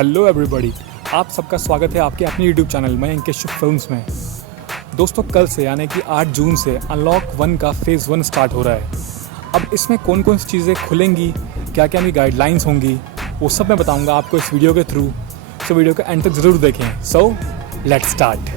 Hello everybody, आप सबका स्वागत है आपके अपने यूट्यूब चैनल में इंकेश फिल्म्स में। दोस्तों, कल से यानी कि 8 जून से अनलॉक 1 का फेज़ 1 स्टार्ट हो रहा है। अब इसमें कौन कौन सी चीज़ें खुलेंगी, क्या क्या नई गाइडलाइंस होंगी, वो सब मैं बताऊंगा आपको इस वीडियो के थ्रू। सो वीडियो को एंड तक ज़रूर देखें। So let's start.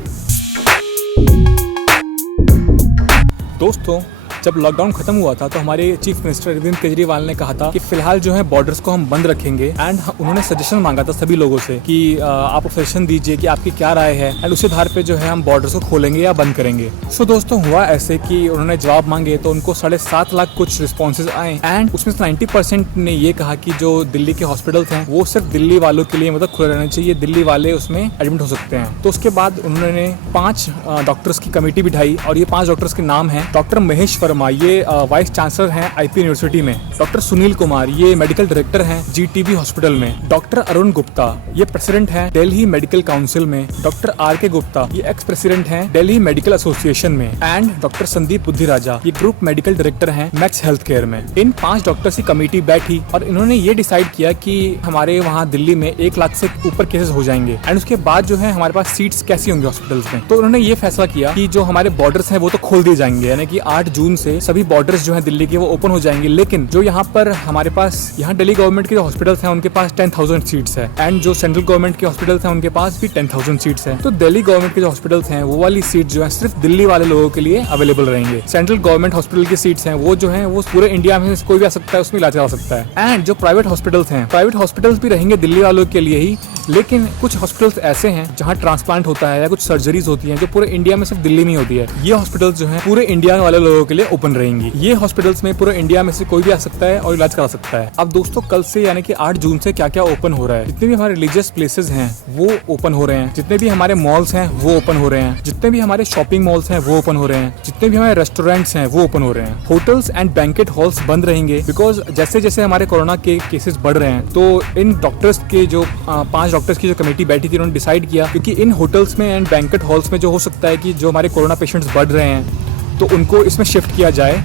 दोस्तों, जब लॉकडाउन खत्म हुआ था तो हमारे चीफ मिनिस्टर अरविंद केजरीवाल ने कहा था कि फिलहाल जो है बॉर्डर्स को हम बंद रखेंगे एंड उन्होंने सजेशन मांगा था सभी लोगों से कि आप सजेशन दीजिए कि आपकी क्या राय है एंड उसी आधार पे जो है हम बॉर्डर्स को खोलेंगे या बंद करेंगे। सो दोस्तों, हुआ ऐसे कि उन्होंने जवाब मांगे तो उनको 7.5 लाख कुछ रिस्पॉन्सेज आए एंड उसमें 90% ने ये कहा कि जो दिल्ली के हॉस्पिटल्स हैं वो सिर्फ दिल्ली वालों के लिए मतलब खुले रहने चाहिए, दिल्ली वाले उसमें एडमिट हो सकते हैं। तो उसके बाद उन्होंने 5 डॉक्टर्स की कमेटी बिठाई और ये 5 डॉक्टर्स के नाम हैं। डॉक्टर महेश वर्मा, ये वाइस चांसलर हैं आईपी यूनिवर्सिटी में। डॉक्टर सुनील कुमार, ये मेडिकल डायरेक्टर हैं जीटीबी हॉस्पिटल में। डॉक्टर अरुण गुप्ता, ये प्रेसिडेंट हैं दिल्ली मेडिकल काउंसिल में। Doctor R K. गुप्ता, ये एक्स प्रेसिडेंट हैं दिल्ली मेडिकल एसोसिएशन में। एंड डॉक्टर संदीप बुद्धिराजा, ये ग्रुप मेडिकल डायरेक्टर हैं मैक्स हेल्थ केयर में। इन 5 डॉक्टर्स की कमेटी बैठी और इन्होंने ये डिसाइड किया कि हमारे वहाँ दिल्ली में 1 लाख से ऊपर केसेस हो जाएंगे एंड उसके बाद जो है हमारे पास सीट्स कैसी होंगी हॉस्पिटल्स में। तो उन्होंने ये फैसला किया कि जो हमारे बॉर्डर्स हैं वो तो खोल दिए जाएंगे, यानी कि 8 जून से सभी बॉर्डर्स जो है दिल्ली के वो ओपन हो जाएंगे। लेकिन जो यहाँ पर हमारे पास यहाँ दिल्ली गवर्नमेंट के जो हॉस्पिटल्स हैं उनके पास 10,000 सीट्स है एंड जो सेंट्रल गवर्नमेंट के हॉस्पिटल्स हैं उनके पास भी 10,000 सीट्स है। तो दिल्ली गवर्नमेंट के जो हॉस्पिटल्स हैं वो वाली सीट जो है सिर्फ दिल्ली वाले लोगों के लिए अवेलेबल रहेंगे। सेंट्रल गवर्नमेंट हॉस्पिटल की सीट्स हैं वो जो है वो पूरे इंडिया में कोई भी आ सकता है, उसमें इलाज करा सकता है। एंड जो प्राइवेट हॉस्पिटल्स हैं, प्राइवेट हॉस्पिटल्स भी रहेंगे दिल्ली वालों के लिए ही, लेकिन कुछ हॉस्पिटल्स ऐसे हैं जहाँ ट्रांसप्लांट होता है या कुछ सर्जरीज होती हैं जो पूरे इंडिया में सिर्फ दिल्ली में होती है। ये हॉस्पिटल्स जो है पूरे इंडिया वाले लोगों के लिए ओपन रहेंगी। ये हॉस्पिटल्स में पूरे इंडिया में से कोई भी आ सकता है और इलाज करा सकता है। अब दोस्तों, कल से यानी कि 8 जून से क्या क्या ओपन हो रहा है। जितने भी हमारे रिलीजियस प्लेसेस हैं वो ओपन हो रहे हैं, जितने भी हमारे मॉल्स हैं वो ओपन हो रहे हैं, जितने भी हमारे शॉपिंग मॉल्स हैं वो ओपन हो रहे हैं, जितने भी हमारे रेस्टोरेंट्स हैं वो ओपन हो रहे हैं। होटल्स एंड बैंकेट हॉल्स बंद रहेंगे बिकॉज जैसे जैसे हमारे कोरोना के केसेस बढ़ रहे हैं तो इन डॉक्टर्स के जो 5 डॉक्टर्स की जो कमेटी बैठी थी उन्होंने डिसाइड किया क्योंकि इन होटल्स में एंड बैंकेट हॉल्स में जो हो सकता है कि जो हमारे कोरोना पेशेंट्स बढ़ रहे हैं तो उनको इसमें शिफ्ट किया जाए।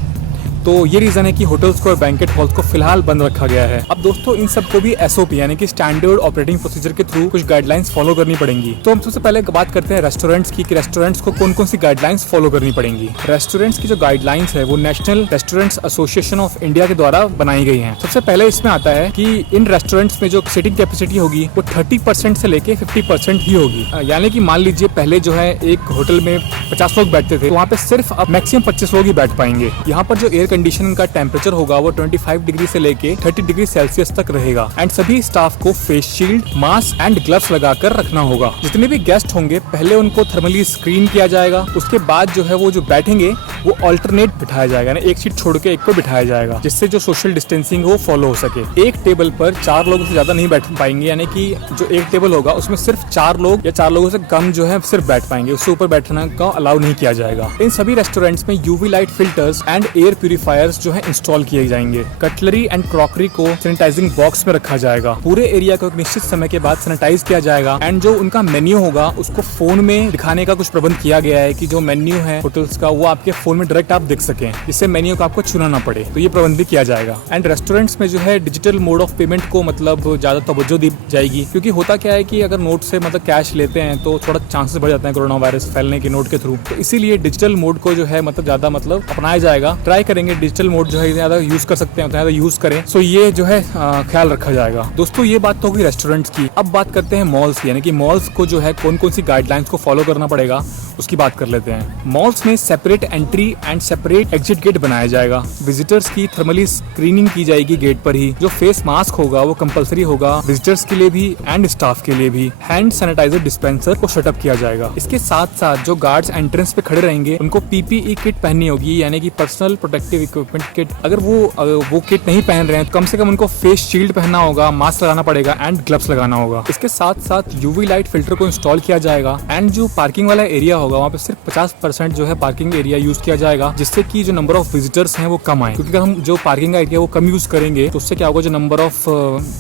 तो ये रीजन है कि होटल्स को और बैंकेट हॉल्स को फिलहाल बंद रखा गया है। अब दोस्तों, इन सबको भी एसओपी यानी कि स्टैंडर्ड ऑपरेटिंग प्रोसीजर के थ्रू कुछ गाइडलाइंस फॉलो करनी पड़ेंगी। तो हम सबसे पहले बात करते हैं रेस्टोरेंट्स की कि रेस्टोरेंट्स को कौन कौन सी गाइडलाइंस फॉलो करनी पड़ेंगी। रेस्टोरेंट्स की जो गाइडलाइंस है वो national restaurants association of India के द्वारा बनाई गई है। सबसे पहले इसमें आता है कि इन रेस्टोरेंट्स में जो सीटिंग कैपेसिटी होगी वो 30% से लेके 50% ही होगी। यानी कि मान लीजिए पहले जो है एक होटल में 50 लोग बैठते थे, वहाँ पे सिर्फ अब मैक्सिमम 25 लोग ही बैठ पाएंगे। यहाँ पर जो एयर कंडीशन का टेम्परेचर होगा वो 25 डिग्री से लेके 30 डिग्री सेल्सियस तक रहेगा एंड सभी स्टाफ को face shield, mask and gloves लगाकर रखना होगा। जितने भी गेस्ट होंगे पहले उनको थर्मली स्क्रीन किया जाएगा, उसके बाद जो है वो जो बैठेंगे वो अल्टरनेट बिठाया जाएगा, यानी एक सीट छोड़ के एक को बिठाया जाएगा जिससे जो सोशल डिस्टेंसिंग वो फॉलो हो सके। एक टेबल पर 4 लोगों से ज्यादा नहीं बैठ पाएंगे, यानी कि जो एक टेबल होगा उसमें सिर्फ 4 लोग या 4 लोगों से कम जो है सिर्फ बैठ पाएंगे, उससे ऊपर बैठना का अलाउ नहीं किया जाएगा। इन सभी रेस्टोरेंट्स में UV light filters and air purifiers जो है इंस्टॉल किए जाएंगे। कटलरी एंड क्रॉकरी को सैनिटाइजिंग बॉक्स में रखा जाएगा। पूरे एरिया को एक निश्चित समय के बाद सैनिटाइज किया जाएगा एंड जो उनका मेन्यू होगा उसको फोन में दिखाने का कुछ प्रबंध किया गया है कि जो मेन्यू है होटल्स का वो आपके फोन में डायरेक्ट आप देख सकें, जिससे मेन्यू को आपको छूना ना पड़े। तो ये प्रबंध भी किया जाएगा। एंड रेस्टोरेंट्स में जो है डिजिटल मोड ऑफ पेमेंट को मतलब ज्यादा तवज्जो दी जाएगी क्योंकि होता क्या है कि अगर नोट से मतलब कैश लेते हैं तो थोड़ा चांसेस बढ़ जाते हैं कोरोना वायरस फैलने के नोट के थ्रू। तो इसीलिए डिजिटल मोड को जो है मतलब ज्यादा मतलब अपनाया जाएगा। ट्राई करेंगे डिजिटल मोड जो है ज्यादा यूज कर सकते हैं तो यूज करें। सो ये जो है ख्याल रखा जाएगा। दोस्तों, ये बात तो होगी रेस्टोरेंट्स की। अब बात करते हैं मॉल्स की, यानी कि मॉल्स को जो है कौन कौन सी गाइडलाइंस को फॉलो करना पड़ेगा उसकी बात कर लेते हैं। मॉल्स में separate entry and separate exit gate बनाया जाएगा। विजिटर्स की थर्मली स्क्रीनिंग की जाएगी गेट पर ही। जो फेस मास्क होगा वो कंपलसरी होगा विजिटर्स के लिए भी एंड स्टाफ के लिए भी। हैंड सैनिटाइजर डिस्पेंसर को सेटअप किया जाएगा। इसके साथ साथ जो गार्ड्स एंट्रेंस पे खड़े रहेंगे उनको पीपीई किट पहननी होगी, यानी कि पर्सनल प्रोटेक्टिव इक्विपमेंट किट। अगर वो किट नहीं पहन रहे हैं तो कम से कम उनको फेस शील्ड पहनना होगा, मास्क लगाना पड़ेगा एंड ग्लव्स लगाना होगा। इसके साथ साथ यूवी लाइट फिल्टर को इंस्टॉल किया जाएगा एंड जो पार्किंग वाला एरिया होगा वहाँ पे सिर्फ 50% जो है पार्किंग एरिया यूज किया जाएगा, जिससे कि जो नंबर ऑफ विजिटर्स हैं वो कम आए। क्योंकि अगर हम जो पार्किंग का एरिया वो कम यूज करेंगे तो उससे क्या होगा, जो नंबर ऑफ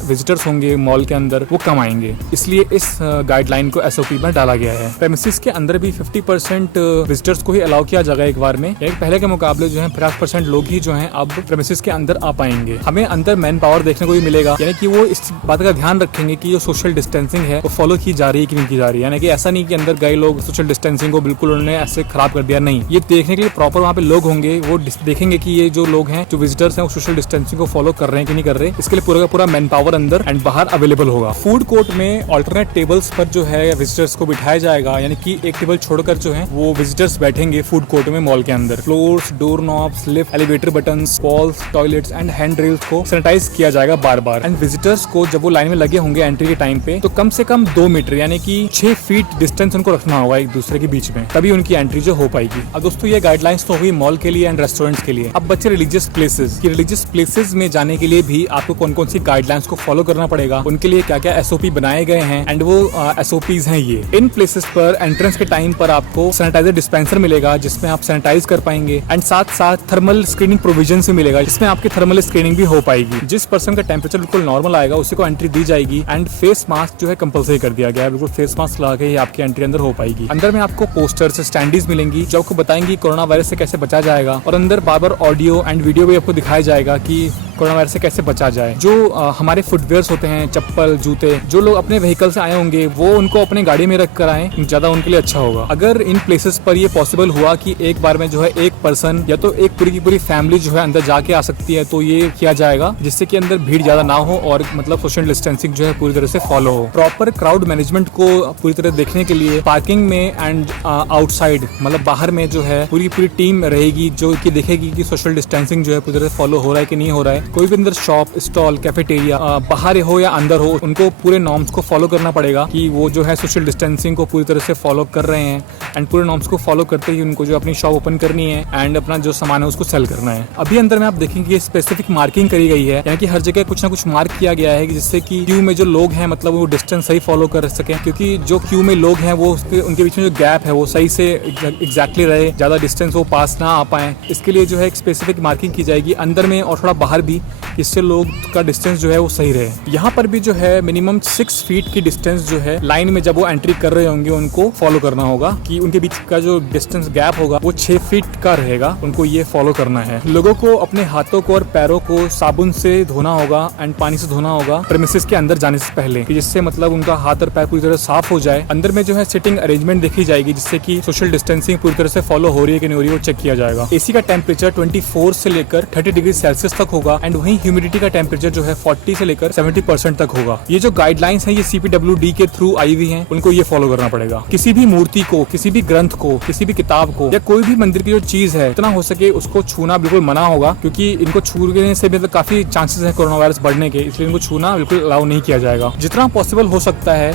विजिटर्स होंगे मॉल के अंदर वो कम आएंगे। इसलिए इस गाइडलाइन को एसओपी में डाला गया है। प्रेमिसेस के अंदर भी 50% विजिटर्स को ही अलाउ किया जाएगा एक बार में, यानी पहले के मुकाबले जो है 50% लोग ही जो हैं अब प्रेमिसेस के अंदर आ पाएंगे। हमें अंदर मैन पावर देखने को भी मिलेगा, यानी कि वो इस बात का ध्यान रखेंगे कि जो सोशल डिस्टेंसिंग है वो फॉलो की जा रही है कि नहीं की जा रही है। यानी कि ऐसा नहीं कि अंदर गए लोग सोशल डिस्टेंसिंग को बिल्कुल उन्होंने ऐसे खराब कर दिया, नहीं। ये देखने के लिए प्रॉपर वहाँ पे लोग होंगे, वो देखेंगे कि ये जो लोग हैं, जो विजिटर्स हैं, वो सोशल डिस्टेंसिंग को फॉलो कर रहे हैं कि नहीं कर रहे। इसके लिए पूरा का पूरा मैन पावर अंदर एंड बाहर अवेलेबल होगा। फूड कोर्ट में ऑल्टरनेट टेबल्स पर जो है विजिटर्स को बिठाया जाएगा, यानी कि एक टेबल छोड़कर जो है वो विजिटर्स बैठेंगे फूड कोर्ट में मॉल के अंदर। Floors, door knobs, lift, elevator buttons, walls, toilets and hand rails को सैनिटाइज किया जाएगा बार बार। एंड विजिटर्स को जब वो लाइन में लगे होंगे एंट्री के टाइम पे, तो कम से कम 2 मीटर यानी कि 6 फीट डिस्टेंस उनको रखना होगा एक दूसरे के बीच में, तभी उनकी एंट्री जो हो पाएगी। अब दोस्तों ये गाइडलाइंस तो हुई मॉल के लिए एंड रेस्टोरेंट्स के लिए। अब बच्चे रिलीजियस प्लेसेस की, रिलीजियस प्लेसेस में जाने के लिए भी आपको कौन कौन सी गाइडलाइंस को फॉलो करना पड़ेगा, उनके लिए क्या क्या SOP बनाए गए हैं एंड वो SOPs हैं ये। इन प्लेसेस पर एंट्रेंस के टाइम पर आपको सैनिटाइजर डिस्पेंसर मिलेगा जिसमें आप सैनिटाइज कर पाएंगे एंड साथ साथ थर्मल स्क्रीनिंग प्रोविजन भी मिलेगा जिसमें आपकी थर्मल स्क्रीनिंग भी हो पाएगी। जिस पर्सन का टेम्परेचर बिल्कुल नॉर्मल आएगा उसी को एंट्री दी जाएगी एंड फेस मास्क जो है कंपलसरी कर दिया गया है। बिल्कुल फेस मास्क लगा के ही आपकी एंट्री अंदर हो पाएगी। अंदर में आपको पोस्टर्स, स्टैंडीज मिलेंगी जो आपको बताएंगी कोरोना वायरस से कैसे बचा जाएगा, और अंदर बार बार ऑडियो एंड वीडियो भी आपको दिखाया जाएगा कि कोरोना वायरस से कैसे बचा जाए। जो हमारे फुटवेयर्स होते हैं, चप्पल, जूते, जो लोग अपने व्हीकल से आए होंगे वो उनको अपने गाड़ी में रख कर आए, ज्यादा उनके लिए अच्छा होगा। अगर इन प्लेसेस पर ये पॉसिबल हुआ कि एक बार में जो है एक पर्सन या तो एक पूरी की पूरी फैमिली जो है अंदर जाके आ सकती है, तो ये किया जाएगा जिससे कि अंदर भीड़ ज्यादा ना हो और मतलब सोशल डिस्टेंसिंग जो है पूरी तरह से फॉलो हो। प्रॉपर क्राउड मैनेजमेंट को पूरी तरह देखने के लिए पार्किंग में एंड आउटसाइड मतलब बाहर में जो है पूरी पूरी टीम रहेगी जो कि देखेगी कि सोशल डिस्टेंसिंग जो है पूरी तरह से फॉलो हो रहा है कि नहीं हो रहा है। कोई भी अंदर शॉप, स्टॉल, कैफेटेरिया बाहर हो या अंदर हो, उनको पूरे नॉर्म्स को फॉलो करना पड़ेगा कि वो जो है सोशल डिस्टेंसिंग को पूरी तरह से फॉलो कर रहे हैं एंड पूरे नॉर्म्स को फॉलो करते ही उनको जो अपनी शॉप ओपन करनी है एंड अपना जो सामान है उसको सेल करना है। अभी अंदर में आप देखेंगे स्पेसिफिक मार्किंग करी गई है, यानी कि हर जगह कुछ ना कुछ मार्क किया गया है जिससे कि क्यू में जो लोग हैं मतलब वो डिस्टेंस सही फॉलो कर सकें, क्योंकि जो क्यू में लोग हैं वो उनके बीच में जो गैप है वो सही से एग्जैक्टली रहे, ज्यादा डिस्टेंस वो पास ना आ पाए। इसके लिए जो है एक स्पेसिफिक मार्किंग की जाएगी अंदर में और थोड़ा बाहर भी, इससे लोग का डिस्टेंस जो है वो सही रहे। यहाँ पर भी जो है मिनिमम 6 फीट की डिस्टेंस जो है लाइन में जब वो एंट्री कर रहे होंगे उनको फॉलो करना होगा कि उनके बीच का जो डिस्टेंस गैप होगा वो 6 फीट का रहेगा, उनको ये फॉलो करना है। लोगों को अपने हाथों को और पैरों को साबुन से धोना होगा एंड पानी से धोना होगा प्रेमिसेस के अंदर जाने से पहले, जिससे मतलब उनका हाथ और पैर पूरी तरह साफ हो जाए। अंदर में जो है सिटिंग अरेंजमेंट देखी जाएगी जिससे कि सोशल डिस्टेंसिंग पूरी तरह से फॉलो हो रही है कि नहीं हो रही है वो चेक किया जाएगा। एसी का टेम्परेचर 24 से लेकर 30 डिग्री सेल्सियस तक होगा एंड वहीं ह्यूमिडिटी का टेम्परेचर जो है 40 से लेकर 70% तक होगा। ये जो गाइडलाइंस हैं ये CPWD के थ्रू आई हुई हैं, उनको ये फॉलो करना पड़ेगा। किसी भी मूर्ति को, किसी भी ग्रंथ को, किसी भी किताब को या कोई भी मंदिर की जो चीज है इतना हो सके उसको छूना बिल्कुल मना होगा, क्योंकि इनको छूने से मतलब काफी चांसेस है कोरोना वायरस बढ़ने के, इसलिए इनको छूना बिल्कुल अलाउ नहीं किया जाएगा। जितना पॉसिबल हो सकता है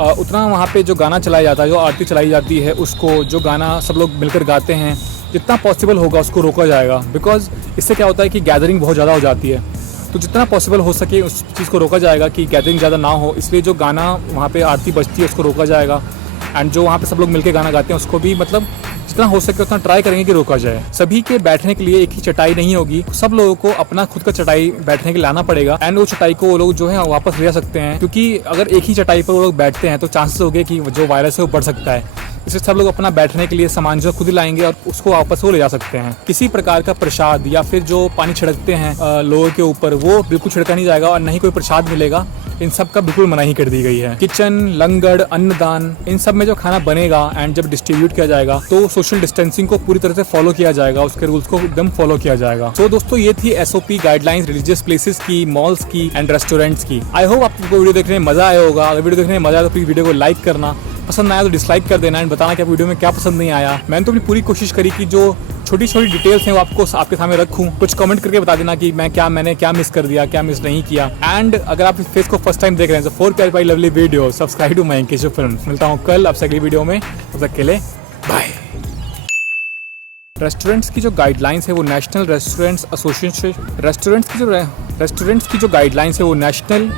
उतना वहाँ पे जो गाना चलाया जाता है, जो आरती चलाई जाती है, उसको जो गाना सब लोग मिलकर गाते हैं जितना पॉसिबल होगा उसको रोका जाएगा। बिकॉज इससे क्या होता है कि गैदरिंग बहुत ज़्यादा हो जाती है, तो जितना पॉसिबल हो सके उस चीज़ को रोका जाएगा कि गैदरिंग ज़्यादा ना हो। इसलिए जो गाना वहाँ पे आरती बजती है उसको रोका जाएगा एंड जो वहाँ पे सब लोग मिलकर गाना गाते हैं उसको भी मतलब जितना हो सके उतना ट्राई करेंगे कि रोका जाए। सभी के बैठने के लिए एक ही चटाई नहीं होगी, सब लोगों को अपना खुद का चटाई बैठने के लिए लाना पड़ेगा एंड वो चटाई को वो लोग जो है वापस ले जा सकते हैं, क्योंकि अगर एक ही चटाई पर वो लोग बैठते हैं तो चांसेस हो गए कि जो वायरस है वो बढ़ सकता है। इसलिए सब लोग अपना बैठने के लिए सामान जो खुद ही लाएंगे और उसको वापस वो ले जा सकते हैं। किसी प्रकार का प्रसाद या फिर जो पानी छिड़कते हैं लोगों के ऊपर वो बिल्कुल छिड़का नहीं जाएगा और न ही कोई प्रसाद मिलेगा, इन सब का बिल्कुल मनाही कर दी गई है। किचन, लंगर, अन्नदान, इन सब में जो खाना बनेगा एंड जब डिस्ट्रीब्यूट किया जाएगा तो सोशल डिस्टेंसिंग को पूरी तरह से फॉलो किया जाएगा, उसके रूल्स को एकदम फॉलो किया जाएगा। तो दोस्तों ये थी SOP गाइडलाइंस रिलीजियस प्लेसेस की, मॉल्स की एंड रेस्टोरेंट्स की। आई होप आपको वीडियो देखने में मजा आया होगा। अगर वीडियो देखने में मजा आया तो प्लीज वीडियो को लाइक करना, पसंद आया तो डिसलाइक कर देना एंड बताना कि वीडियो में क्या पसंद नहीं आया। मैंने तो अपनी पूरी कोशिश करी कि जो छोटी छोटी डिटेल्स हैं वो आपको आपके सामने रखूं। कुछ कमेंट करके बता देना कि मैंने क्या मिस कर दिया, क्या मिस नहीं किया। एंड अगर आप इस फेस को फर्स्ट टाइम देख रहे हैं तो फॉर प्यारी lovely video subscribe to my Keshav films. मिलता हूँ कल आपसे अगली वीडियो में, तब तक के लिए बाय। रेस्टोरेंट्स की जो गाइडलाइंस है वो नेशनल रेस्टोरेंट्स एसोसिएशन, रेस्टोरेंट्स की जो गाइडलाइंस है वो नेशनल